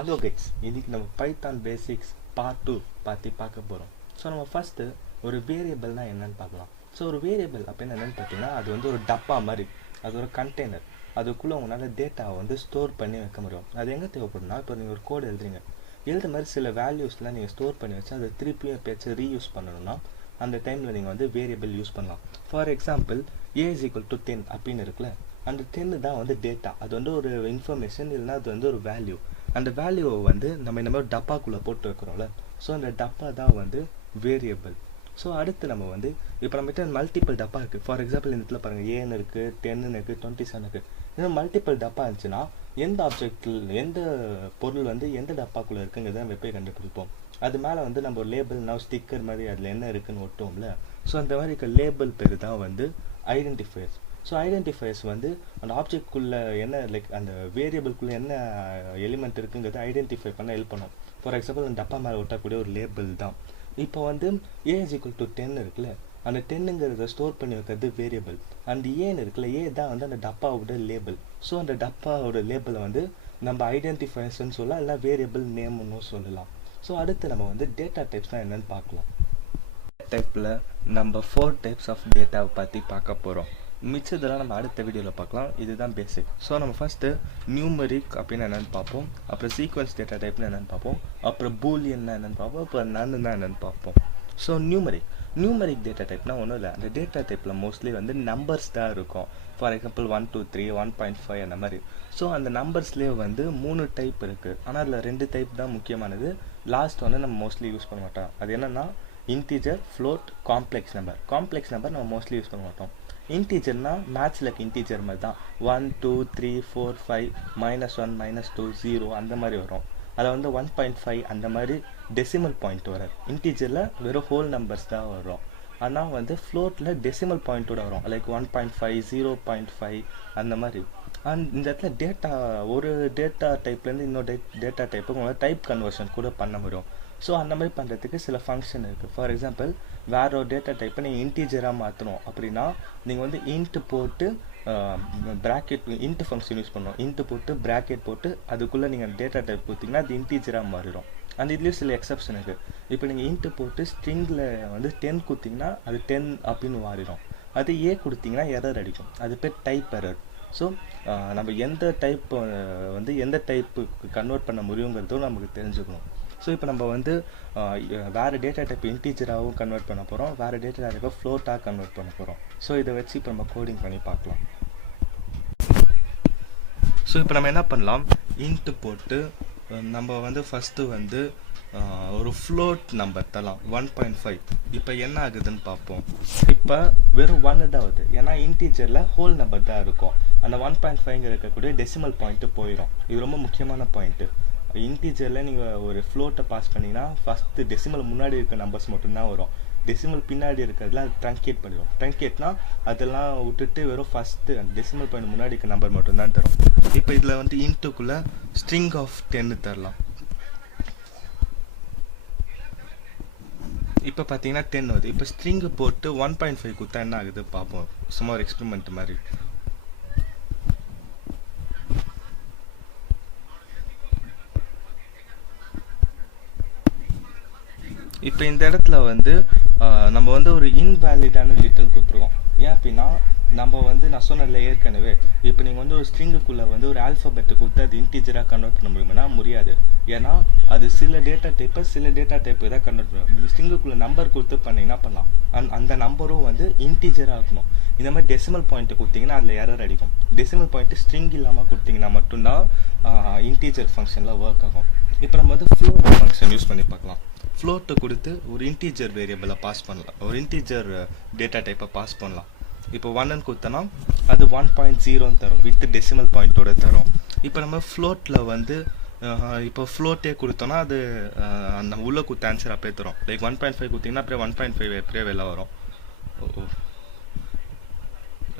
Hello guys, இன்னைக்கு நம்ம Python basics part 2 பார்க்க போகிறோம். ஸோ நம்ம ஃபஸ்ட்டு ஒரு வேரியபிள்னால் என்னென்னு பார்க்கலாம். ஸோ ஒரு வேரியபிள் அப்படின்னு என்னென்னு பார்த்தீங்கன்னா, அது வந்து ஒரு டப்பா மாதிரி, அது ஒரு கண்டெய்னர். அதுக்குள்ளே உங்களால் டேட்டாவை வந்து ஸ்டோர் பண்ணி வைக்க முடியும். அது எங்கே தேவைப்படும்னா, இப்போ நீங்கள் ஒரு கோடு எழுதுற மாதிரி சில வேல்யூஸ்லாம் நீங்கள் ஸ்டோர் பண்ணி வச்சு அதை திருப்பியும் எப்பயாச்சும் ரீயூஸ் பண்ணணும்னா அந்த டைமில் நீங்கள் வந்து வேரியபிள் யூஸ் பண்ணலாம். ஃபார் எக்ஸாம்பிள் a = 10 அப்படின்னு இருக்குல்ல, அந்த 10 தான் வந்து டேட்டா. அது வந்து ஒரு இன்ஃபர்மேஷன், இல்லைனா அது வந்து ஒரு வேல்யூ. அந்த வேல்யூவை வந்து நம்ம இந்த மாதிரி டப்பாக்குள்ளே போட்டு வைக்கிறோம்ல, ஸோ அந்த டப்பா தான் வந்து வேரியபிள். ஸோ அடுத்து நம்ம வந்து இப்போ நம்மகிட்ட மல்டிபிள் டப்பா இருக்குது. ஃபார் எக்ஸாம்பிள் இந்த இடத்துல பாருங்கள், 7 இருக்குது, 10 இருக்குது, 27 இருக்குது. இந்த மல்டிபிள் டப்பா இருந்துச்சுன்னா எந்த ஆப்ஜெக்டில் எந்த பொருள் வந்து எந்த டப்பாக்குள்ளே இருக்குங்கிறத நம்ம போய் கண்டுபிடிப்போம். அது மேலே வந்து நம்ம ஒரு லேபிள்னா ஸ்டிக்கர் மாதிரி அதில் என்ன இருக்குன்னு ஒட்டுவோம்ல, ஸோ அந்த மாதிரி இருக்க லேபிள் பேர் தான் வந்து ஐடென்டிஃபையர்ஸ். ஸோ ஐடென்டிஃபையர்ஸ் வந்து அந்த ஆப்ஜெக்ட்குள்ளே என்ன அந்த வேரியபிள்குள்ளே என்ன எலிமெண்ட் இருக்குங்கிறத ஐடென்டிஃபை பண்ண ஹெல்ப் பண்ணும். ஃபார் எக்ஸாம்பிள் அந்த டப்பா மேலே ஒட்டக்கூடிய ஒரு லேபிள் தான். இப்போ வந்து a = 10 இருக்குல்ல, அந்த 10ங்கிறத ஸ்டோர் பண்ணி வைக்கிறது வேரியபிள். அந்த ஏன்னு இருக்குல்ல, ஏ தான் வந்து அந்த டப்பாவோட லேபிள். ஸோ அந்த டப்பாவோட லேபிளை வந்து நம்ம ஐடென்டிஃபையர்ஸ்ன்னு சொல்லலாம், இல்லை வேரியபிள் நேம்னு சொல்லலாம். ஸோ அடுத்து நம்ம வந்து டேட்டா டைப்ஸ்னால் என்னென்னு பார்க்கலாம். டைப்பில் நம்ம 4 டைப்ஸ் ஆஃப் டேட்டாவை பற்றி பார்க்க போகிறோம். மிச்சதெல்லாம் நம்ம அடுத்த வீடியோவில் பார்க்கலாம். இதுதான் பேசிக். ஸோ நம்ம ஃபஸ்ட்டு நியூமரிக் அப்படின்னு என்னென்னு பார்ப்போம், அப்புறம் சீக்வன்ஸ் டேட்டா டைப்னு என்னென்னு பார்ப்போம், அப்புறம் பூலியன்னா என்னென்னு பார்ப்போம், அப்புறம் நன்னுன்னா என்னென்னு பார்ப்போம். ஸோ நியூமரிக் டேட்டா டைப்னால் ஒன்றும் இல்லை, அந்த டேட்டா டைப்பில் மோஸ்ட்லி வந்து நம்பர்ஸ் தான் இருக்கும். ஃபார் எக்ஸாம்பிள் 1 2 3 1.5 அந்த மாதிரி. ஸோ அந்த நம்பர்ஸ்லேயே வந்து 3 டைப் இருக்குது. ஆனால் அதில் 2 டைப் தான் முக்கியமானது. லாஸ்ட் வந்து நம்ம மோஸ்ட்லி யூஸ் பண்ண மாட்டோம். அது என்னென்னா இன்டீஜர், ஃப்ளோட், காம்ப்ளெக்ஸ் நம்பர் நம்ம மோஸ்ட்லி யூஸ் பண்ண மாட்டோம். இன்டீஜர்னா மேட்ச்சில் இன்டீஜர் மாதிரி தான் 1 2 3 4 5 -1 -2 0 அந்த மாதிரி வரும். அதில் வந்து 1.5 அந்த மாதிரி டெசிமல் பாயிண்ட் வராது. இன்டீஜரில் வெறும் ஹோல் நம்பர்ஸ் தான் வரும். ஆனால் வந்து ஃப்ளோட்டில் டெசிமல் பாயிண்ட்டோட வரும், லைக் 1.5 0.5 அந்த மாதிரி. இந்த இடத்துல டேட்டா ஒரு டேட்டா டைப்லேருந்து இன்னொரு டேட்டா டைப்புக்கு உங்களால் டைப் கன்வர்ஷன் கூட பண்ண முடியும். ஸோ அந்த மாதிரி பண்ணுறதுக்கு சில ஃபங்க்ஷன் இருக்குது. ஃபார் எக்ஸாம்பிள் வேறு ஒரு டேட்டா டைப்பை நீங்கள் இன்டீஜராக மாற்றணும் அப்படின்னா நீங்கள் வந்து இன்ட்டு போட்டு ப்ராக்கெட் இன்ட்டு ஃபங்க்ஷன் யூஸ் பண்ணணும். இன்ட்டு போட்டு ப்ராக்கெட் போட்டு அதுக்குள்ளே நீங்கள் டேட்டா டைப் கொடுத்தீங்கன்னா அது இன்டீஜராக மாறிடும். அந்த இதுலேயும் சில எக்ஸப்ஷன் இருக்குது. இப்போ நீங்கள் இன்ட்டு போட்டு ஸ்ட்ரிங்கில் வந்து 10 கொடுத்தீங்கன்னா அது 10 அப்படின்னு மாறிடும். அது ஏ கொடுத்தீங்கன்னா எரர் அடிக்கும், அது பேர் டைப் எரர். ஸோ நம்ம எந்த டைப் வந்து எந்த டைப்புக்கு கன்வெர்ட் பண்ண முடியுங்கிறதும் நமக்கு தெரிஞ்சுக்கணும். ஸோ இப்போ நம்ம வந்து வேறு டேட்டா டைப் இன்டீஜராகவும் கன்வெர்ட் பண்ண போகிறோம், வேறு டேட்டா டைப்பை ஃப்ளோட்டாக கன்வெர்ட் பண்ண போகிறோம். ஸோ இதை வச்சு இப்போ நம்ம கோடிங் பண்ணி பார்க்கலாம். ஸோ இப்போ நம்ம என்ன பண்ணலாம், இன்ட்டு போட்டு நம்ம வந்து ஃபஸ்ட்டு வந்து ஒரு ஃப்ளோட் நம்பர் தரலாம் 1.5. இப்போ என்ன ஆகுதுன்னு பார்ப்போம். இப்போ வெறும் 1 தான் ஆகுது, ஏன்னா இன்டீஜரில் ஹோல் நம்பர் தான் இருக்கும். அந்த 1.5 இருக்கக்கூடிய டெசிமல் பாயிண்ட்டு போயிடும். இது ரொம்ப முக்கியமான பாயிண்ட்டு. இன்டீஜரில் நீங்கள் ஒரு ஃப்ளோட்டை பாஸ் பண்ணிங்கன்னா ஃபஸ்ட்டு டெசிமல் முன்னாடி இருக்க நம்பர்ஸ் மட்டும்தான் வரும். டெசிமல் பின்னாடி இருக்கிறதுலாம் ட்ரங்கேட் பண்ணிடும். ட்ரங்கேட்னா அதெல்லாம் விட்டுட்டு வெறும் ஃபஸ்ட்டு அந்த டெசிமல் பாயிண்ட் முன்னாடி இருக்க நம்பர் மட்டும்தான் தரும். இப்போ இதில் வந்து இன்ட்டுக்குள்ளே ஸ்ட்ரிங் ஆஃப் 10 தரலாம். இப்போ பார்த்தீங்கன்னா 10 வருது. இப்போ ஸ்ட்ரிங்கு போட்டு 1.5 கொடுத்தா என்ன ஆகுது பார்ப்போம், சும்மா ஒரு எக்ஸ்பெரிமெண்ட் மாதிரி. இப்போ இந்த இடத்துல வந்து நம்ம வந்து ஒரு இன்வேலிடான லிட்டல் கொடுத்துருக்கோம். ஏன் அப்படின்னா நம்ம வந்து நான் சொன்னல ஏற்கனவே, இப்போ நீங்கள் வந்து ஒரு ஸ்ட்ரிங்குக்குள்ளே வந்து ஒரு ஆல்ஃபபெட்டை கொடுத்து அது இன்டீஜராக கன்வெர்ட் பண்ண முடியும்னா முடியாது. ஏன்னா அது சில டேட்டா டைப்பை தான் கன்வெர்ட் பண்ணும். நீங்கள் ஸ்ட்ரிங்குக்குள்ளே நம்பர் கொடுத்து பண்ணிங்கன்னா பண்ணலாம், அந்த நம்பரும் வந்து இன்டீஜராக இருக்கணும். இந்த மாதிரி டெசிமல் பாயிண்ட்டை கொடுத்தீங்கன்னா அதில் எரர் அடிக்கும். டெசிமல் பாயிண்ட்டு ஸ்ட்ரிங் இல்லாமல் கொடுத்தீங்கன்னா மட்டும்தான் இன்டீஜர் ஃபங்க்ஷனில் ஒர்க் ஆகும். இப்போ நம்ம வந்து ஃப்ளோட் ஃபங்க்ஷன் யூஸ் பண்ணி பார்க்கலாம். ஃப்ளோட்டை கொடுத்து ஒரு இன்டீஜர் வேரியபிளை பாஸ் பண்ணலாம், ஒரு இன்டீஜர் டேட்டா டைப்பை பாஸ் பண்ணலாம். இப்போ 1ன்னு கொடுத்தோன்னா அது 1.0ன்னு தரும், வித் டெசிமல் பாயிண்ட்டோட தரும். இப்போ நம்ம ஃப்ளோட்டில் வந்து இப்போ ஃப்ளோட்டே கொடுத்தோன்னா அது நம்ம உள்ளே கொடுத்த ஆன்சர் அப்படியே தரும். லைக் 1.5 கொடுத்தீங்கன்னா அப்படியே 1.5 அப்படியே வெளில வரும்.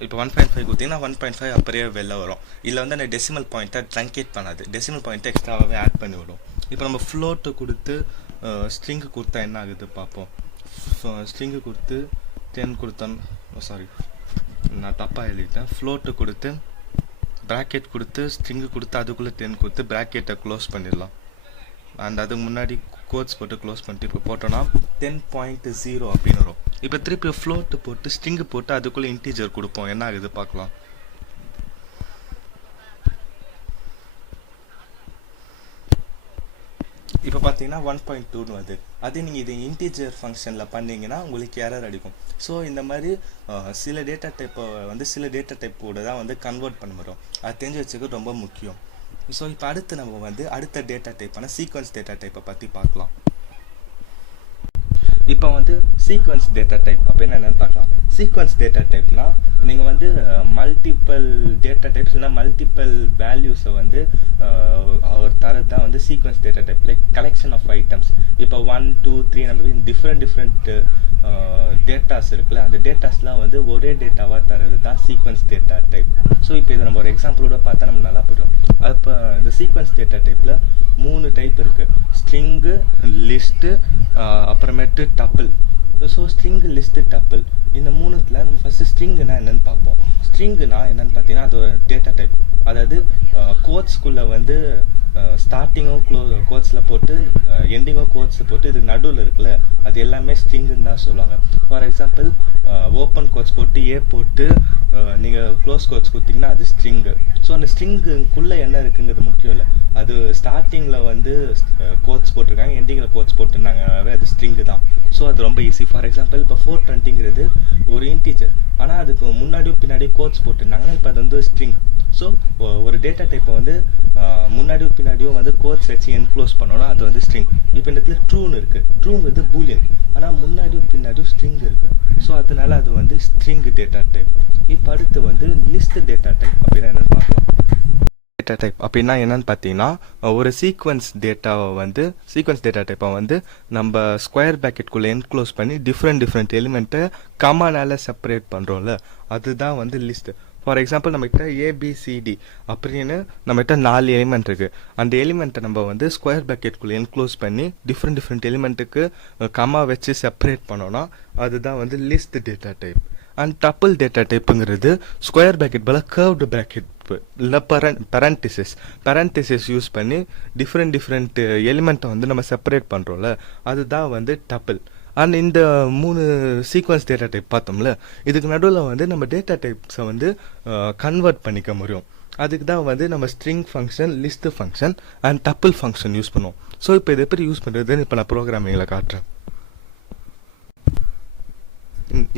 இப்போ 1.5 கொடுத்தீங்கன்னா 1.5 அப்படியே வெளில வரும். இதில் வந்து அந்த டெசிமல் பாயிண்ட்டை ட்ரங்கேட் பண்ணாது, டெசிமல் பாயிண்ட்டை எக்ஸ்ட்ராவாகவே ஆட் பண்ணி விடும். இப்போ நம்ம ஃப்ளோட்டை கொடுத்து ஸ்ட்ரிங்கு கொடுத்தா என்ன ஆகுது பார்ப்போம். ஸ்ட்ரிங்கு கொடுத்து 10 கொடுத்தோன்னு, சாரி நான் தப்பாக எழுதிட்டேன். ஃப்ளோட்டு கொடுத்து ப்ராக்கெட் கொடுத்து ஸ்ட்ரிங்கு கொடுத்து அதுக்குள்ளே 10 கொடுத்து ப்ராக்கெட்டை க்ளோஸ் பண்ணிடலாம். அண்ட் அதுக்கு முன்னாடி கோட்ஸ் போட்டு க்ளோஸ் பண்ணிட்டு இப்போ போட்டோன்னா 10.0 அப்படின்னு வரும். இப்போ திருப்பி ஃப்ளோட்டு போட்டு ஸ்ட்ரிங்கு போட்டு அதுக்குள்ளே இன்டீஜர் கொடுப்போம், என்ன ஆகுது பார்க்கலாம். இப்போ பார்த்தீங்கன்னா 1.2ன்னு வருது. அதே நீங்கள் இது இன்டீஜர் ஃபங்க்ஷனில் பண்ணிங்கன்னா உங்களுக்கு எரர் அடிக்கும். ஸோ இந்த மாதிரி சில டேட்டா டைப்பை வந்து சில டேட்டா டைப்போட தான் வந்து கன்வெர்ட் பண்ண முடியும். அது தெரிஞ்சு வச்சுக்க ரொம்ப முக்கியம். ஸோ இப்போ அடுத்து நம்ம வந்து அடுத்த டேட்டா டைப்பான சீக்வன்ஸ் டேட்டா டைப்பை பற்றி பார்க்கலாம். இப்போ வந்து சீக்வன்ஸ் டேட்டா டைப் அப்படின்னு என்னென்னு பார்க்கலாம். சீக்வன்ஸ் டேட்டா டைப்னால் நீங்கள் வந்து மல்டிப்பிள் டேட்டா டைப்ஸ் இல்லைனா மல்டிப்பிள் வேல்யூஸை வந்து அவர் தரது தான் வந்து sequence data type. Like collection of items. இப்போ 1 2 3 நம்ம டிஃப்ரெண்ட் டேட்டாஸ் இருக்குல்ல, அந்த டேட்டாஸ்லாம் வந்து ஒரே டேட்டாவாக தரது தான் சீக்வன்ஸ் டேட்டா டைப். ஸோ இப்போ இதை நம்ம ஒரு எக்ஸாம்பிளோட பார்த்தா நம்ம நல்லா புரியும். அப்போ இந்த சீக்வன்ஸ் டேட்டா டைப்பில் 3 டைப் இருக்குது. ஸ்ட்ரிங்கு, லிஸ்ட்டு, அப்புறமேட்டு tuple. So string, list, tuple இந்த மூணுத்தில் நம்ம ஃபஸ்ட்டு ஸ்ட்ரிங்குனா என்னென்னு பார்ப்போம். ஸ்ட்ரிங்குனா என்னென்னு பார்த்தீங்கன்னா அது ஒரு டேட்டா டைப். அதாவது கோட்ஸ்குள்ளே வந்து ஸ்டார்டிங்கும் கோட்ஸில் போட்டு எண்டிங்கும் கோட்ஸில் போட்டு இது நடுவில் இருக்குல்ல, அது எல்லாமே ஸ்ட்ரிங்குன்னு தான் சொல்லுவாங்க. ஃபார் எக்ஸாம்பிள் ஓப்பன் கோட்ஸ் போட்டு ஏ போட்டு நீங்கள் க்ளோஸ் கோட்ஸ் கொடுத்தீங்கன்னா அது ஸ்ட்ரிங்கு. ஸோ அந்த ஸ்ட்ரிங்குக்குள்ளே என்ன இருக்குங்கிறது முக்கியம் இல்லை. அது ஸ்டார்டிங்கில் வந்து கோட்ஸ் போட்டிருக்காங்க, எண்டிங்கில் கோட்ஸ் போட்டிருந்தாங்கனாவே அது ஸ்ட்ரிங்கு தான். ஸோ அது ரொம்ப ஈஸி. ஃபார் எக்ஸாம்பிள் இப்போ 420ங்கிறது ஒரு இன்டீஜர், ஆனால் அதுக்கு முன்னாடியும் பின்னாடியும் கோட்ஸ் போட்டிருந்தாங்கன்னா இப்போ அது வந்து ஸ்ட்ரிங். ஸோ ஒரு டேட்டா டைப்பை வந்து முன்னாடியும் பின்னாடியும் வந்து கோட்ஸ் வச்சு என்க்ளோஸ் பண்ணோன்னா அது வந்து ஸ்ட்ரிங். இப்போ இந்த இடத்துல ட்ரூன்னு இருக்குது. ட்ரூங்கிறது பூலியன், ஆனால் முன்னாடியும் பின்னாடியும் ஸ்ட்ரிங் இருக்குது. ஸோ அதனால அது வந்து ஸ்ட்ரிங் டேட்டா டைப். இப்போ அடுத்து வந்து லிஸ்ட் டேட்டா டைப் அப்படின்னா என்னென்னு பார்க்கலாம். டேட்டா டைப் அப்படின்னா என்னன்னு பார்த்தீங்கன்னா ஒரு சீக்வன்ஸ் டேட்டா டைப்பை வந்து நம்ம ஸ்கொயர் பேக்கெட்குள்ளே என்க்ளோஸ் பண்ணி டிஃப்ரெண்ட் எலிமெண்ட்டை கமானால செப்பரேட் பண்ணுறோம்ல, அதுதான் வந்து லிஸ்ட். ஃபார் எக்ஸாம்பிள் நம்மகிட்ட ஏபிசிடி அப்படின்னு நம்மகிட்ட 4 எலிமெண்ட் இருக்குது. அந்த எலிமெண்ட்டை நம்ம வந்து ஸ்கொயர் பேக்கெட்குள்ளே என்க்ளோஸ் பண்ணி டிஃப்ரெண்ட் எலிமெண்ட்டுக்கு கமா வச்சு செப்பரேட் பண்ணோன்னா அதுதான் வந்து list data type. And tuple data டைப்புங்கிறது ஸ்கொயர் பேக்கெட் போல் கர்வ்டு பேக்கெட் இல்லை பரண்டிசிஸ் யூஸ் பண்ணி டிஃப்ரெண்ட் எலிமெண்ட்டை வந்து நம்ம செப்பரேட் பண்ணுறோம்ல, அதுதான் வந்து டப்பிள். அண்ட் இந்த 3 சீக்வன்ஸ் டேட்டா டைப் பார்த்தோம்ல, இதுக்கு நடுவில் வந்து நம்ம டேட்டா டைப்ஸை வந்து கன்வெர்ட் பண்ணிக்க முடியும். அதுக்கு தான் வந்து நம்ம string function, list function and tuple function use பண்ணுவோம். ஸோ இப்போ இதை எப்படி யூஸ் பண்ணுறதுன்னு இப்போ நான் ப்ரோக்ராமிங்கில் காட்டுறேன்.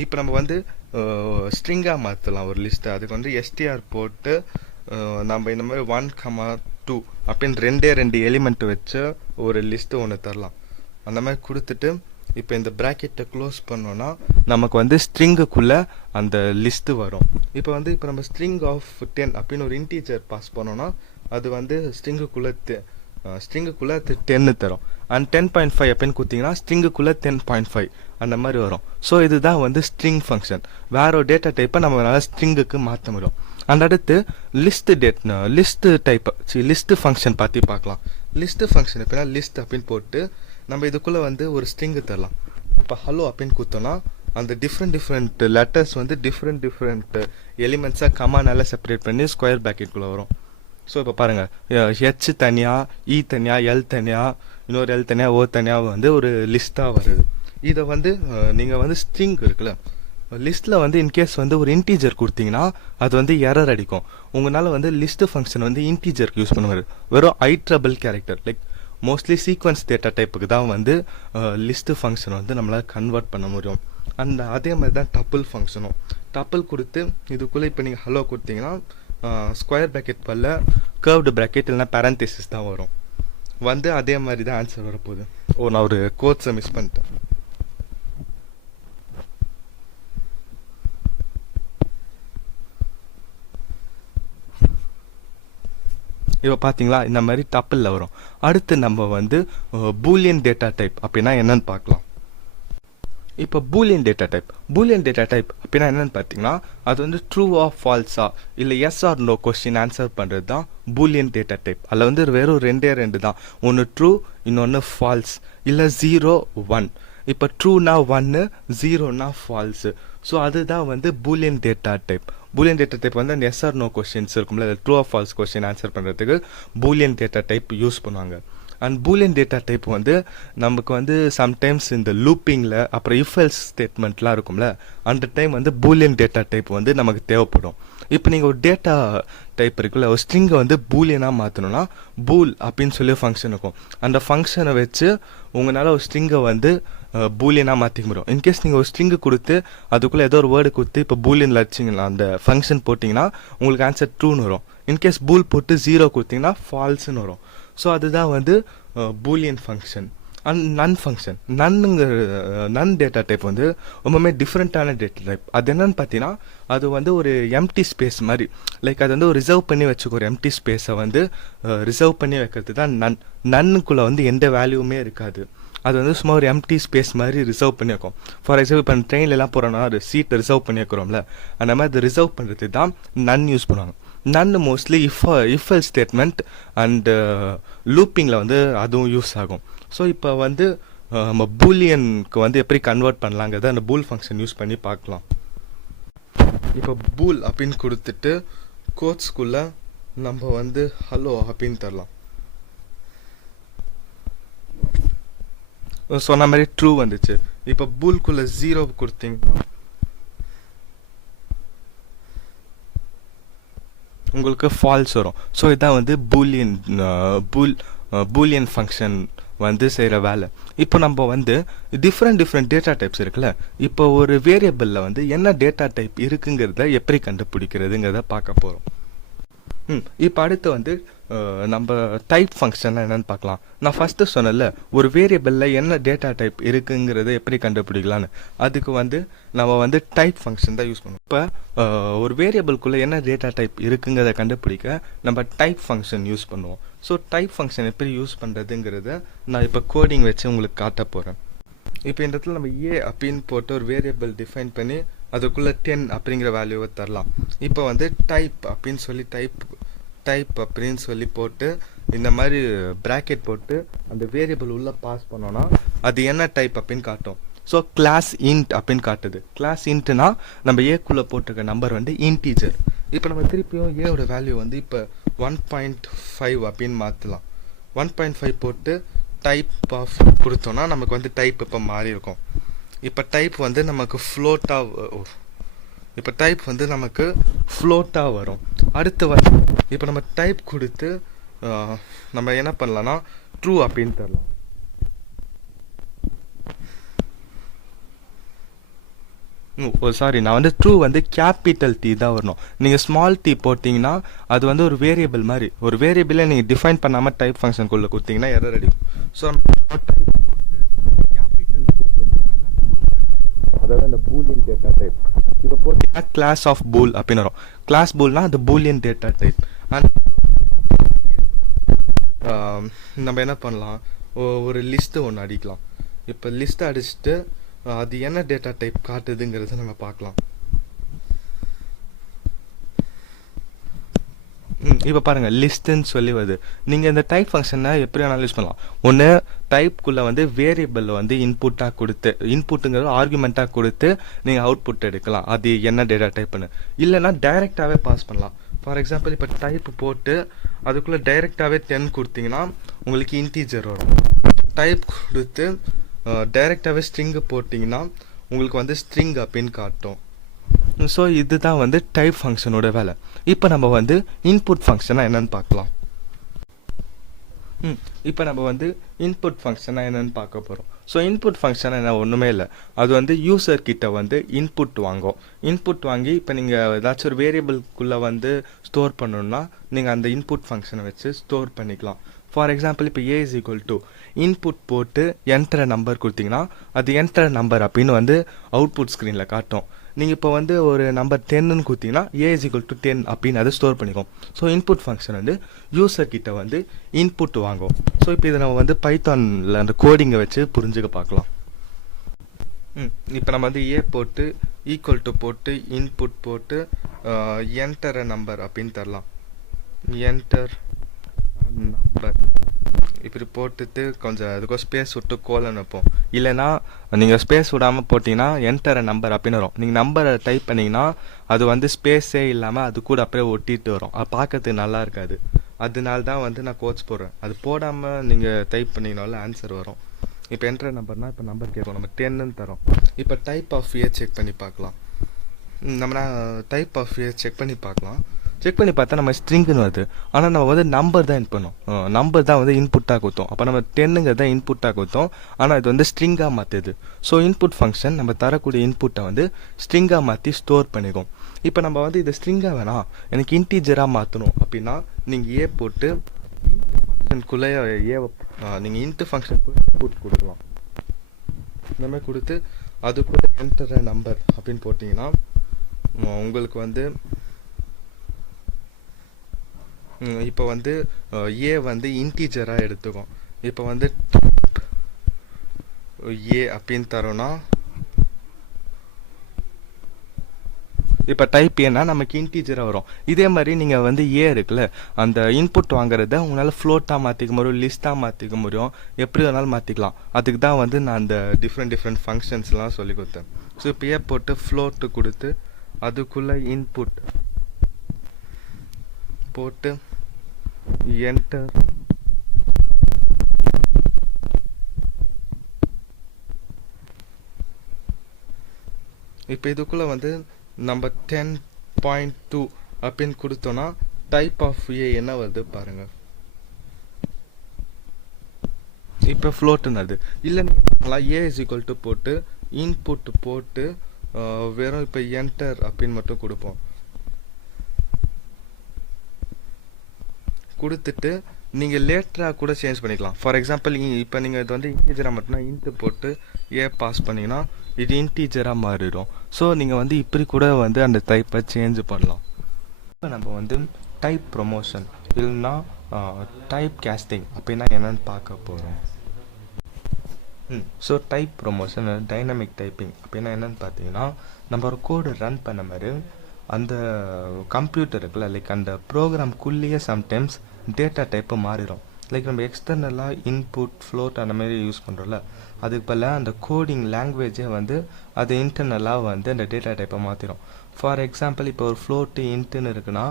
இப்போ நம்ம வந்து ஸ்ட்ரிங்காக மாற்றலாம் ஒரு லிஸ்ட்டை. அதுக்கு வந்து எஸ்டிஆர் போட்டு நம்ம இந்த மாதிரி 1, 2 அப்படின்னு 2 எலிமெண்ட் வச்சு ஒரு லிஸ்ட்டு ஒன்று தரலாம். அந்த மாதிரி கொடுத்துட்டு இப்போ இந்த ப்ராக்கெட்டை க்ளோஸ் பண்ணோன்னா நமக்கு வந்து ஸ்ட்ரிங்குக்குள்ளே அந்த லிஸ்ட்டு வரும். இப்போ நம்ம ஸ்ட்ரிங் ஆஃப் 10 அப்படின்னு ஒரு இன்டீஜர் பாஸ் பண்ணோன்னா அது வந்து ஸ்ட்ரிங்குக்குள்ளே அது 10 தரும். அண்ட் 10.5 அப்படின்னு கொடுத்தீங்கன்னா ஸ்ட்ரிங்குக்குள்ளே 10.5 அந்த மாதிரி வரும். ஸோ இதுதான் வந்து ஸ்ட்ரிங் ஃபங்க்ஷன். வேற ஒரு டேட்டா டைப்பை நம்மளால் ஸ்ட்ரிங்குக்கு மாற்ற முடியும். அண்ட் அடுத்து லிஸ்ட் ஃபங்க்ஷன் பற்றி பார்க்கலாம். லிஸ்ட் ஃபங்க்ஷன் எப்படின்னா லிஸ்ட் அப்படின்னு போட்டு நம்ம இதுக்குள்ளே வந்து ஒரு ஸ்ட்ரிங்கு தரலாம். இப்போ ஹலோ அப்படின்னு கொடுத்தோன்னா அந்த டிஃப்ரெண்ட் லெட்டர்ஸ் வந்து டிஃப்ரெண்ட் எலிமெண்ட்ஸாக கமானால செப்பரேட் பண்ணி ஸ்கொயர் பேக்கெட்குள்ளே வரும். ஸோ இப்போ பாருங்கள், ஹெச் தனியாக, இ தனியாக, எல் தனியாக, இன்னொரு எல் தனியாக, ஓ தனியாக வந்து ஒரு லிஸ்ட்டாக வருது. இதை வந்து நீங்கள் வந்து ஸ்ட்ரிங் இருக்குல்ல, லிஸ்ட்டில் வந்து இன்கேஸ் வந்து ஒரு இன்டீஜர் கொடுத்தீங்கன்னா அது வந்து எரர் அடிக்கும். உங்களால் வந்து லிஸ்ட் ஃபங்க்ஷன் வந்து இன்டீஜருக்கு யூஸ் பண்ண முடியாது. வெறும் iterable character like mostly sequence data டைப்புக்கு தான் வந்து லிஸ்ட் ஃபங்க்ஷன் வந்து நம்மளால் கன்வெர்ட் பண்ண முடியும். அந்த அதே மாதிரி தான் டப்பிள் ஃபங்க்ஷனும். டப்பிள் கொடுத்து இதுக்குள்ளே இப்போ நீங்கள் ஹலோ கொடுத்தீங்கன்னா ஸ்கொயர் பேக்கெட் பல்ல கர்வ்டு ப்ராக்கெட் இல்லைனா பேரண்டிசிஸ் தான் வரும். வந்து அதே மாதிரி தான் ஆன்சர் வரப்போகுது. நான் ஒரு கோட்ஸை மிஸ் பண்ணிட்டேன். இப்போ பார்த்தீங்களா, இந்த மாதிரி டப்பிளில் வரும். அடுத்து நம்ம வந்து பூலியன் டேட்டா டைப் அப்படின்னா என்னன்னு பார்க்கலாம். இப்போ பூலியன் டேட்டா டைப் அப்படின்னா என்னென்னு பார்த்தீங்கன்னா அது வந்து ட்ரூ ஆர் ஃபால்ஸா இல்லை yes or no question answer பண்ணுறது தான் பூலியன் டேட்டா டைப். அதில் வந்து வெறும் 2 தான். ஒன்று ட்ரூ, இன்னொன்று ஃபால்ஸ், இல்லை 0, 1. இப்போ ட்ரூனா 1, 0னா ஃபால்ஸு. ஸோ அதுதான் வந்து Boolean data type. Boolean data type வந்து அந்த எஸ் ஆர் நோ கொஸ்டின்ஸ் இருக்கும்ல, true or false question answer பண்ணுறதுக்கு பூலியன் டேட்டா டைப் யூஸ் பண்ணுவாங்க. அண்ட் பூலியன் டேட்டா டைப் வந்து நமக்கு வந்து சம்டைம்ஸ் இந்த லூப்பிங்கில் அப்புறம் இஃப் எல்ஸ் ஸ்டேட்மெண்ட்லாம் இருக்கும்ல, அந்த டைம் வந்து பூலியன் டேட்டா டைப் வந்து நமக்கு தேவைப்படும். இப்போ நீங்கள் ஒரு டேட்டா டைப் இருக்குல்ல, ஒரு ஸ்ட்ரிங்கை வந்து பூலியனாக மாற்றணும்னா பூல் அப்படின்னு சொல்லி ஃபங்க்ஷன் இருக்கும். அந்த ஃபங்க்ஷனை வச்சு உங்களால் ஒரு ஸ்ட்ரிங்கை வந்து பூலியனாக மாற்றிக்க முடியும். இன்கேஸ் நீங்கள் ஒரு ஸ்ட்ரிங்கு கொடுத்து அதுக்குள்ளே ஏதோ ஒரு வேர்டு கொடுத்து இப்போ பூலியனில் வச்சிங்கன்னா அந்த ஃபங்க்ஷன் போட்டிங்கன்னா உங்களுக்கு ஆன்சர் ட்ரூன்னு வரும். இன்கேஸ் பூல் போட்டு 0 கொடுத்தீங்கன்னா ஃபால்ஸ்ன்னு வரும். ஸோ அதுதான் வந்து Boolean function. And none function. None data type வந்து ரொம்பவுமே டிஃப்ரெண்ட்டான டேட்டா டைப். அது என்னன்னு பார்த்தீங்கன்னா அது வந்து ஒரு எம்டி ஸ்பேஸ் மாதிரி, லைக் அது வந்து ஒரு ரிசர்வ் பண்ணி வச்சுக்கோ, ஒரு எம்டி ஸ்பேஸை வந்து ரிசர்வ் பண்ணி வைக்கிறது தான் நன்னுக்குள்ளே வந்து எந்த வேல்யூமே இருக்காது. அது வந்து சும்மா ஒரு எம்டி ஸ்பேஸ் மாதிரி ரிசர்வ் பண்ணி வைக்கும். ஃபார் எக்ஸாம்பிள் இப்போ ட்ரெயின்லாம் போகிறோன்னா ஒரு சீட்டை ரிசர்வ் பண்ணி வைக்கிறோம்ல, அந்த மாதிரி அது ரிசர்வ் பண்ணுறது தான் நன் யூஸ் பண்ணுவாங்க. நன் mostly if else statement and லூப்பிங்கில் வந்து அதுவும் யூஸ் ஆகும். ஸோ இப்போ வந்து நம்ம பூலியனுக்கு வந்து எப்படி கன்வெர்ட் பண்ணலாங்கிறத அந்த பூல் ஃபங்க்ஷன் யூஸ் பண்ணி பார்க்கலாம். இப்போ பூல் அப்படின்னு கொடுத்துட்டு கோட்ஸ்குள்ளே நம்ம வந்து ஹலோ அப்படின்னு தரலாம். சொன்ன மாதிரி ட்ரூ வந்துச்சு. இப்போ பூல்குள்ளே 0 கொடுத்தீங்கன்னா உங்களுக்கு ஃபால்ஸ் வரும். ஸோ இதான் வந்து பூலியன் ஃபங்க்ஷன் வந்து செய்கிற வேலை. இப்போ நம்ம வந்து டிஃப்ரெண்ட் டேட்டா டைப்ஸ் இருக்குல்ல, இப்போ ஒரு வேரியபிளில் வந்து என்ன டேட்டா டைப் இருக்குங்கிறத எப்படி கண்டுபிடிக்கிறதுங்கிறத பார்க்க போகிறோம். இப்போ அடுத்து வந்து நம்ம டைப் ஃபங்க்ஷன் என்னன்னு பார்க்கலாம். நான் ஃபஸ்ட்டு சொன்னல ஒரு வேரியபிளில் என்ன டேட்டா டைப் இருக்குங்கிறத எப்படி கண்டுபிடிக்கலான்னு, அதுக்கு வந்து நம்ம வந்து டைப் ஃபங்க்ஷன் தான் யூஸ் பண்ணுவோம். இப்போ ஒரு வேரியபிள்குள்ளே என்ன டேட்டா டைப் இருக்குங்கிறத கண்டுபிடிக்க நம்ம டைப் ஃபங்க்ஷன் யூஸ் பண்ணுவோம். ஸோ டைப் ஃபங்க்ஷன் எப்படி யூஸ் பண்ணுறதுங்கிறத நான் இப்போ கோடிங் வச்சு உங்களுக்கு காட்ட போகிறேன். இப்போ இந்த இடத்துல நம்ம ஏ அப்படின்னு போட்டு ஒரு வேரியபிள் டிஃபைன் பண்ணி அதுக்குள்ளே 10 அப்படிங்கிற வேல்யூவை தரலாம். இப்போ வந்து டைப் அப்படின்னு சொல்லி டைப் அப்படின்னு சொல்லி போட்டு இந்த மாதிரி ப்ராக்கெட் போட்டு அந்த வேரியபிள் உள்ளே பாஸ் பண்ணோன்னா அது என்ன டைப் அப்படின்னு காட்டும். ஸோ கிளாஸ் இன்ட் அப்படின்னு காட்டுது. கிளாஸ் இன்ட்னா நம்ம ஏக்குள்ளே போட்டிருக்க நம்பர் வந்து இன்டீஜர். இப்போ நம்ம திருப்பியும் ஏவோட வேல்யூ வந்து இப்போ 1.5 அப்படின்னு மாற்றலாம். 1.5 போட்டு டைப் ஆஃப் கொடுத்தோன்னா நமக்கு வந்து டைப் இப்போ மாறி இருக்கும். இப்போ டைப் வந்து நமக்கு ஃப்ளோட்டாக வரும். அடுத்து வந்து இப்போ நம்ம டைப் கொடுத்து நம்ம என்ன பண்ணலாம்னா ட்ரூ அப்படின்னு தரலாம். சாரி, நான் வந்து ட்ரூ வந்து கேபிட்டல் டி தான் வரணும். நீங்கள் ஸ்மால் டி போட்டிங்கன்னா அது வந்து ஒரு வேரியபிள் மாதிரி, ஒரு வேரியபிளை நீங்கள் டிஃபைன் பண்ணாமல் டைப் ஃபங்க்ஷனுக்குள்ளே கொடுத்தீங்கன்னா எரர் அடிக்கும். ஸோ நம்ம டைப் போட்டு கேபிட்டல் டி போட்டிங்கன்னா அதாவது அந்த பூலியன் டேட்டா டைப். இப்போ போட்டிங்கன்னா கிளாஸ் ஆஃப் பூல் அப்படின்னு வரும். கிளாஸ் பூல்னா அது பூலியன் டேட்டா டைப். நம்ம என்ன பண்ணலாம், ஒரு லிஸ்ட்டு ஒன்று அடிக்கலாம். இப்போ லிஸ்ட்டை அடிச்சுட்டு அது என்ன டேட்டா டைப் காட்டுதுங்கிறத நம்ம பார்க்கலாம். இப்போ பாருங்கள் லிஸ்ட்டுன்னு சொல்லி வருது. நீங்கள் இந்த டைப் ஃபங்க்ஷனை எப்படி வேணாலும் யூஸ் பண்ணலாம். ஒன்று டைப்புக்குள்ளே வந்து வேரியபிள் வந்து இன்புட்டாக கொடுத்து, இன்புட்டுங்கிறது ஆர்குமெண்ட்டாக கொடுத்து நீங்கள் அவுட்புட் எடுக்கலாம், அது என்ன டேட்டா டைப்புன்னு. இல்லைன்னா டைரெக்டாகவே பாஸ் பண்ணலாம். ஃபார் எக்ஸாம்பிள் இப்போ டைப் போட்டு அதுக்குள்ளே டைரெக்டாகவே 10 கொடுத்தீங்கன்னா உங்களுக்கு இன்டீஜர் வரும். டைப் கொடுத்து டைரெக்டாகவே ஸ்ட்ரிங்கு போட்டிங்கன்னா உங்களுக்கு வந்து ஸ்ட்ரிங் அப்படின்னு காட்டும். ஸோ இதுதான் வந்து டைப் ஃபங்க்ஷனோட வேலை. இப்போ நம்ம வந்து இன்புட் ஃபங்க்ஷனாக என்னென்னு பார்க்கலாம். இப்போ நம்ம வந்து இன்புட் ஃபங்க்ஷனாக என்னென்னு பார்க்க போகிறோம். ஸோ இன்புட் ஃபங்க்ஷன் என்ன, ஒன்றுமே இல்லை, அது வந்து யூசர் கிட்ட வந்து இன்புட் வாங்கும். இன்புட் வாங்கி இப்போ நீங்கள் ஏதாச்சும் ஒரு வேரியபிள்குள்ளே வந்து ஸ்டோர் பண்ணணுன்னா நீங்கள் அந்த இன்புட் ஃபங்க்ஷனை வச்சு ஸ்டோர் பண்ணிக்கலாம். ஃபார் எக்ஸாம்பிள் இப்போ ஏ இஸ் ஈக்குவல் டு இன்புட் போட்டு என்டர் நம்பர் கொடுத்தீங்கன்னா அது என்டர் நம்பர் அப்படின்னு வந்து அவுட்புட் ஸ்க்ரீனில் காட்டும். நீங்கள் இப்போ வந்து ஒரு நம்பர் 10ன்னு கொடுத்தீங்கன்னா ஏ இஸ் ஈக்குவல் டு 10 அப்படின்னு அதை ஸ்டோர் பண்ணிக்கும். ஸோ இன்புட் ஃபங்க்ஷன் வந்து யூசர் கிட்ட வந்து இன்புட் வாங்கும். ஸோ இப்போ இதை நம்ம வந்து பைத்தானில் அந்த கோடிங்கை வச்சு புரிஞ்சுக்க பார்க்கலாம். இப்போ நம்ம வந்து ஏ போட்டு ஈக்குவல் டு போட்டு இன்புட் போட்டு என்டர் நம்பர் அப்படின்னு தரலாம். என்டர் நம்பர் இப்படி போட்டுட்டு கொஞ்சம் அதுக்கும் ஸ்பேஸ் விட்டு கோலன்னு வைப்போம். இல்லைனா நீங்கள் ஸ்பேஸ் விடாமல் போட்டிங்கன்னா என்டர் நம்பர் அப்படின்னு வரும். நீங்கள் நம்பரை டைப் பண்ணிங்கன்னா அது வந்து ஸ்பேஸே இல்லாமல் அது கூட அப்படியே ஒட்டிட்டு வரும். அது பார்க்கறதுக்கு நல்லா இருக்காது. அதனால தான் வந்து நான் கோட்ஸ் போடுறேன். அது போடாமல் நீங்கள் டைப் பண்ணிங்கனாலும் ஆன்சர் வரும். இப்போ என்ட்ரு நம்பர்னால் இப்போ நம்பர் கேட்கும், நம்ம 10ன்னு தரோம். இப்போ டைப் ஆஃப் இயர் செக் பண்ணி பார்க்கலாம். நம்ம டைப் ஆஃப் இயர் செக் பண்ணி பார்க்கலாம். செக் பண்ணி பார்த்தா நம்ம ஸ்ட்ரிங்குன்னு வருது. ஆனால் நம்ம வந்து நம்பர் தான் இன் பண்ணோம். நம்பர் தான் வந்து இன்புட்டாக கொடுத்தோம். அப்போ நம்ம 10ங்கிறத இன்புட்டாக கொடுத்தோம். ஆனால் இது வந்து ஸ்ட்ரிங்காக மாற்றுது. ஸோ இன்புட் ஃபங்க்ஷன் நம்ம தரக்கூடிய இன்புட்டை வந்து ஸ்ட்ரிங்காக மாற்றி ஸ்டோர் பண்ணிக்கும். இப்போ நம்ம வந்து இது ஸ்ட்ரிங்காக வேணாம், எனக்கு இன்டீஜராக மாற்றணும் அப்படின்னா நீங்கள் ஏ போட்டு இன்ட் ஃபங்க்ஷனுக்குள்ளே நீங்கள் இன்ட் ஃபங்க்ஷனுக்குள்ளே இன்புட் கொடுக்கலாம். இந்த மாதிரி கொடுத்து அதுக்குள்ளே என்டர் நம்பர் அப்படின்னு போட்டிங்கன்னா உங்களுக்கு வந்து இப்போ வந்து ஏ வந்து இன்டீஜராக எடுத்துக்கும். இப்போ வந்து ஏ அப்படின்னு தரோன்னா இப்போ டைப் ஏன்னா நமக்கு இன்டீஜராக வரும். இதே மாதிரி நீங்கள் வந்து ஏ இருக்குல்ல, அந்த இன்புட் வாங்குறத உங்களால் ஃப்ளோட்டாக மாற்றிக்க முடியும், லிஸ்ட்டாக மாற்றிக்க முடியும், எப்படி வேணாலும் மாற்றிக்கலாம். அதுக்கு தான் வந்து நான் அந்த டிஃப்ரெண்ட் ஃபங்க்ஷன்ஸ்லாம் சொல்லி கொடுத்தேன். ஸோ இப்போ ஏ போட்டு ஃப்ளோட்டு கொடுத்து அதுக்குள்ளே இன்புட் போட்டு என்டர் இப்போ இதுக்குள்ளே வந்து நம்ம 10.2 அப்படின்னு கொடுத்தோன்னா டைப் ஆஃப் ஏ என்ன வருது பாருங்க. இப்போ ஃப்ளோட்டுன்னு வருது. இல்லைன்னா ஏ இஸ் ஈக்குவல் டு போட்டு இன்புட் போட்டு வெறும் இப்போ என்டர் அப்படின்னு மட்டும் கொடுப்போம். கொடுத்துட்டு நீங்கள் லேட்டராக கூட சேஞ்ச் பண்ணிக்கலாம். ஃபார் எக்ஸாம்பிள் இப்போ நீங்கள் இது வந்து இன்டீஜராக மட்டும்னா இன்ட்டு போட்டு ஏ பாஸ் பண்ணிங்கன்னா இது இன்டீஜராக மாறிடும். ஸோ நீங்கள் வந்து இப்படி கூட வந்து அந்த டைப்பை சேஞ்ச் பண்ணலாம். இப்போ நம்ம வந்து டைப் ப்ரொமோஷன் இல்லைன்னா டைப் கேஸ்டிங் அப்படின்னா என்னென்னு பார்க்க போகிறோம். So type promotion dynamic typing அப்படின்னா என்னென்னு பார்த்தீங்கன்னா நம்ம ஒரு கோடு ரன் பண்ண மாதிரி அந்த கம்ப்யூட்டர் இருக்குல்ல, லைக் அந்த ப்ரோக்ராம்குள்ளேயே சம்டைம்ஸ் டேட்டா டைப்பு மாறிடும். லைக் நம்ம எக்ஸ்டர்னலாக இன்புட் ஃப்ளோட் அந்த மாதிரி யூஸ் பண்ணுறோம்ல, அதுக்கு பதிலாக அந்த கோடிங் லாங்குவேஜே வந்து அது இன்டர்னலாக வந்து அந்த டேட்டா டைப்பை மாற்றிடும். ஃபார் எக்ஸாம்பிள் இப்போ ஒரு ஃப்ளோட்டு இன்ட்டுன்னு இருக்குன்னா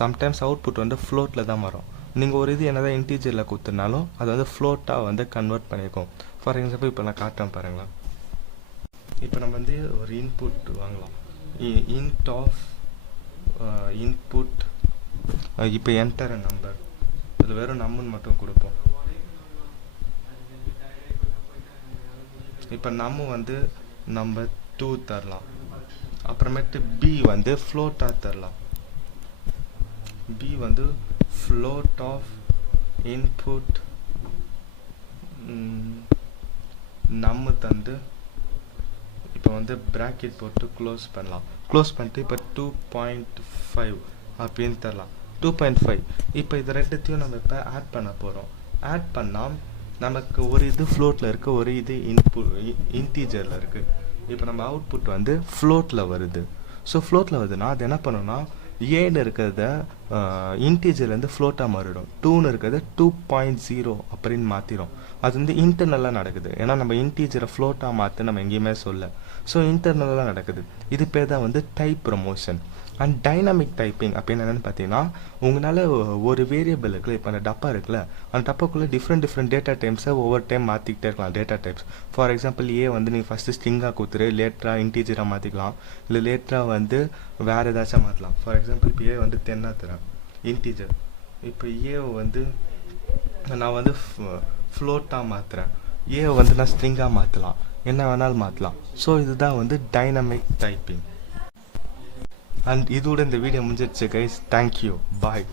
சம்டைம்ஸ் அவுட்புட் வந்து ஃப்ளோட்டில் தான் வரும். நீங்கள் ஒரு இது என்னதான் இன்டீஜரில் கொடுத்துருந்தாலும் அது வந்து ஃப்ளோட்டாக வந்து கன்வெர்ட் பண்ணியிருக்கோம். ஃபார் எக்ஸாம்பிள் இப்போ நான் காட்டுறேன் பாருங்களா. இப்போ நம்ம வந்து ஒரு இன்புட் வாங்கலாம். int of input இப்போ என்டர் நம்பர், இதில் வெறும் நம்பர்னு மட்டும் கொடுப்போம். இப்போ நம்ம வந்து நம்பர் 2 தரலாம். அப்புறமேட்டு பி வந்து ஃப்ளோட்டாக தரலாம். பி வந்து ஃப்ளோட் ஆஃப் இன்புட் நம்ம தந்து இப்போ வந்து ப்ராக்கெட் போட்டு க்ளோஸ் பண்ணலாம். க்ளோஸ் பண்ணிட்டு இப்போ 2.5 அப்படின்னு தரலாம். 2.5 இப்போ இது ரெண்டுத்தையும் நம்ம இப்போ ஆட் பண்ண போகிறோம். ஆட் பண்ணால் நமக்கு ஒரு இது ஃப்ளோட்டில் இருக்குது, ஒரு இது இன்டீஜரில் இருக்குது. இப்போ நம்ம அவுட்புட் வந்து ஃப்ளோட்டில் வருது. ஸோ ஃப்ளோட்டில் வருதுன்னா அது என்ன பண்ணணும்னா ஏன்னு இருக்கிறத இன்டீஜர்லேருந்து ஃப்ளோட்டாக மாறிடும். 2ன்னு இருக்கிறத 2.0 அப்படின்னு மாற்றிடும். அது வந்து இன்டர்னலாக நடக்குது. ஏன்னா நம்ம இன்டீஜரை ஃப்ளோட்டாக மாற்ற நம்ம எங்கேயுமே சொல்ல. ஸோ இன்டர்னலாக நடக்குது. இது பேர் தான் வந்து type promotion. And dynamic typing அப்படின்னு என்னென்னு பார்த்தீங்கன்னா உங்களால் ஒரு வேரியபிள் இருக்குல்ல, இப்போ அந்த டப்பா இருக்குல்ல, அந்த டப்பாக்குள்ளே டிஃப்ரெண்ட் டேட்டா டைப்ஸை ஒவ்வொரு டைம் மாற்றிக்கிட்டே இருக்கலாம். Data types for example A வந்து நீங்கள் ஃபஸ்ட்டு ஸ்ட்ரிங்காக கொடுத்துரு, லேட்டராக இன்டீஜராக மாற்றிக்கலாம், இல்லை லேட்டராக வந்து வேறு ஏதாச்சும் மாற்றலாம். ஃபார் எக்ஸாம்பிள் இப்போ ஏ வந்து 10 தரேன் இன்டீஜர். இப்போ ஏ வந்து நான் வந்து ஃப்ளோட்டாக மாற்றுறேன், ஏ வந்து நான் ஸ்ட்ரிங்காக மாற்றலாம், என்ன வேணாலும் மாற்றலாம். ஸோ இதுதான் வந்து டைனமிக் டைப்பிங். அண்ட் இதோட இந்த வீடியோ முடிஞ்சிருச்சு கைஸ். தேங்க்யூ, பாய்.